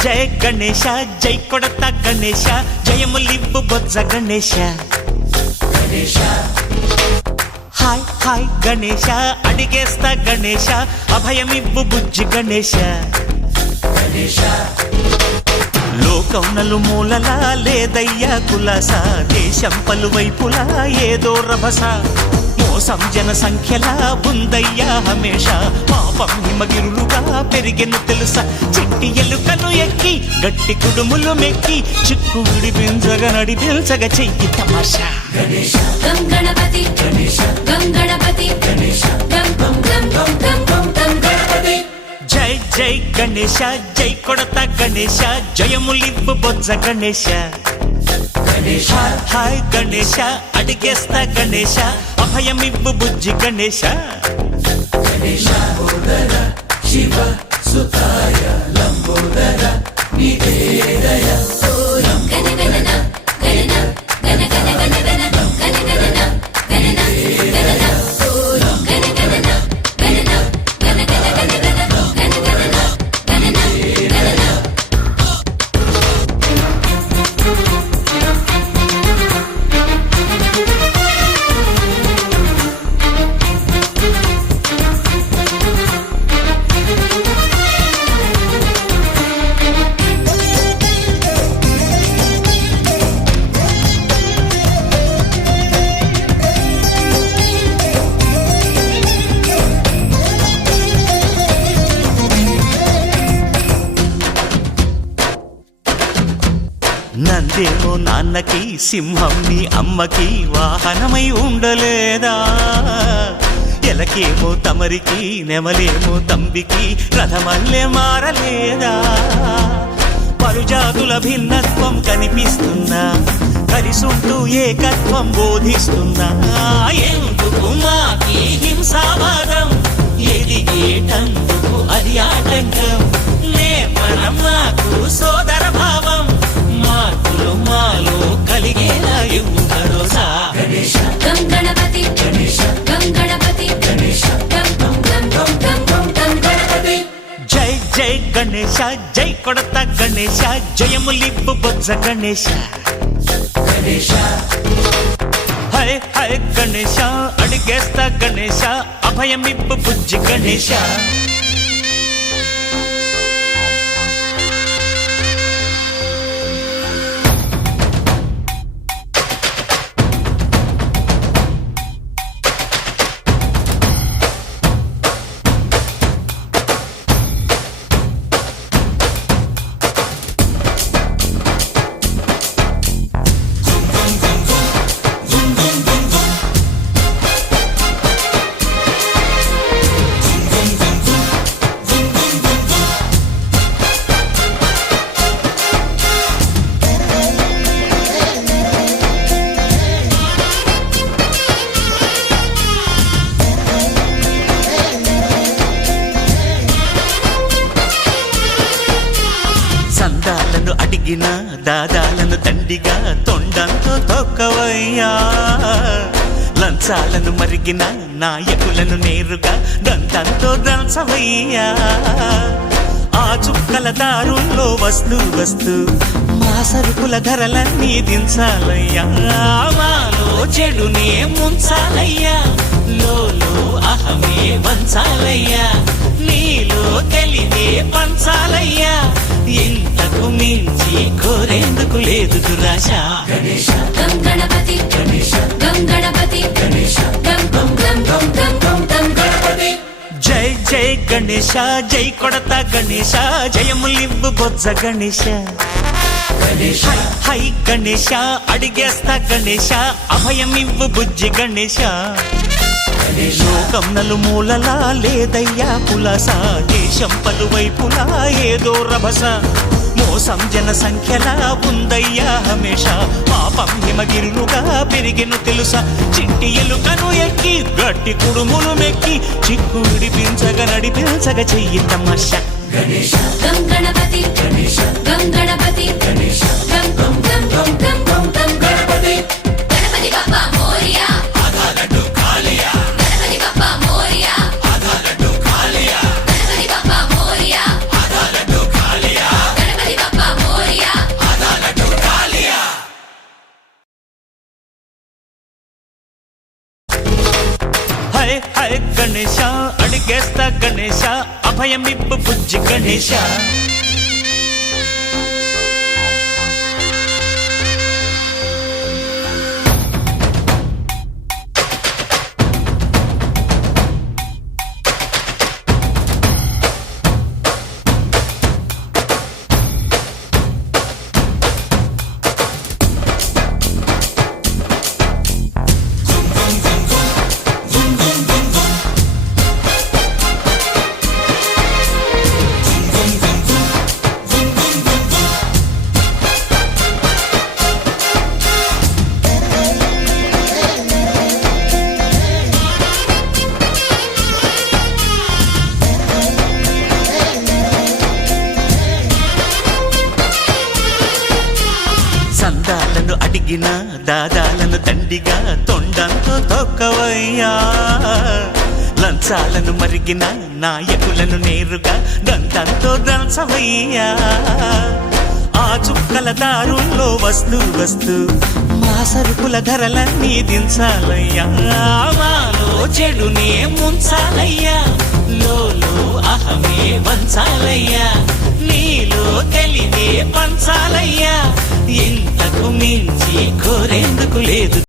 జయ గణేశ జై కొడత గణేశ జయములివ్వు బొజ్జ Ganesha hi hi Ganesha అడిగేస్తా Ganesha అభయమివ్వు బుజ్జి గణేశ లోకం నలుమూలలా లేదయ్యా కులాస దేశం పలువైపులా ఏదో రభస మోసం జన సంఖ్యలా ఉందయ్యా హమేష పాపం హిమగిరులుగా పెరిగెను తెలుసా చిట్టి ఎలుకలు ఎక్కి గట్టి కుడుములు మెక్కి చిక్కు విడిపించగా నడిపించగా చెయ్యి తమాషా గం గణపతి గం గణపతి గం గం గం గం గం గం గం గణపతి జై జై గణేశ జై కొడత గణేశ జయములివ్వు బొజ్జ గణేశ హాయ్ గణేశ అడిగేస్తా గణేశ అభయమివ్వు బుజ్జి గణేశ శివ సుతాయ లంబోదర నివేదయ గణగణన గణన గణ గణ గణ గణ గణగణన గణన గణన గణగణన గణన గణ గణ గణ గణ గణగణన గణన గణన నందేమో నాన్నకి సింహం నీ అమ్మకి వాహనమై ఉండలేదా ఎలకేమో తమరికి నెమలేమో తంబికి రథమల్లే మారలేదా పలుజాతుల భిన్నత్వం కనిపిస్తున్నా కలిసుంటూ ఏకత్వం బోధిస్తున్నా ఎందుకు మాకి హింసావాదం ఎదిగేటందుకు అది ఆటంకం నేపరం మాకు సోదర భావం మార్పులు మాలో కలిగేలా ఇవ్వు భరోసా గం గణపతి గం గణపతి గం గం గం గం గం గం గం గణపతి జై జై గణేశ జై కొడత గణేశ జయములివ్వు బొజ్జ గణేశ హై హై గణేశ అడిగేస్తా గణేశ అభయమివ్వు బుజ్జి గణేశ సందాలను అడిగిన దాదాలను దండిగా తొండంతో తొక్కవయ్యా లంచాలను మరిగిన నాయకులను నేరుగా దంతంతో దంచవయ్యా ఆ చుక్కల దారుల్లో వస్తూ వస్తూ మా సరుకుల ధరలన్నీ దించాలయ్యా మాలో చెడునే ముంచాలయ్యా లోలో అహమే వంచాలయ్యా నీలో తెలివే పంచాలయ్యా ఇంతకు మించి కోరేందుకు లేదు దురాశ గం గణపతి గం గణపతి గం గం గం గం గం గం గం గణపతి జై జై గణేశ జై కొడత గణేశ జయములివ్వు బొజ్జ గణేశ హై హై గణేశ అడిగేస్తా గణేశ అభయమివ్వు బుజ్జి గణేశ లోకం నలుమూలలా లేదయ్యా పులస దేశం పలువైపులా ఏదో రభస మోసం జన సంఖ్యలా ఉందయ్యా హమేష పాపం హిమగిరులుగా పెరిగెను తెలుసా చిట్టి ఎలుకను ఎక్కి నట్టి కుడుములు మెక్కి చిక్కు విడిపించగా నడిపించగ చెయ్యి తమాషా గణేశ గం గణపతి గణేశ గం గణపతి గణేశ గం గం గం గం గం గం గం గణపతి గణపతి బప్పా మోరియా ఆధా లడ్డు కాలియా గణపతి బప్పా మోరియా ఆధా లడ్డు కాలియా గణపతి బప్పా మోరియా ఆధా లడ్డు కాలియా గణపతి బప్పా మోరియా ఆధా లడ్డు కాలియా హై హై గణేశ అడిగేస్తా గణేశ అభయమిప్పు బుజ్జి గణేశ సందాలను అడిగిన దాదాలను దండిగా తొండంతో తొక్కవయ్యా లంచాలను మరిగిన నాయకులను నేరుగా దంతంతో దంచవయ్యా ఆ చుక్కల దారుల్లో వస్తూ వస్తూ మా సరుకుల ధరలన్నీ దించాలయ్యా మాలో చెడునే ముంచాలయ్యా లోలో అహమే వంచాలయ్యా నీలో తెలివే పంచాలయ్యా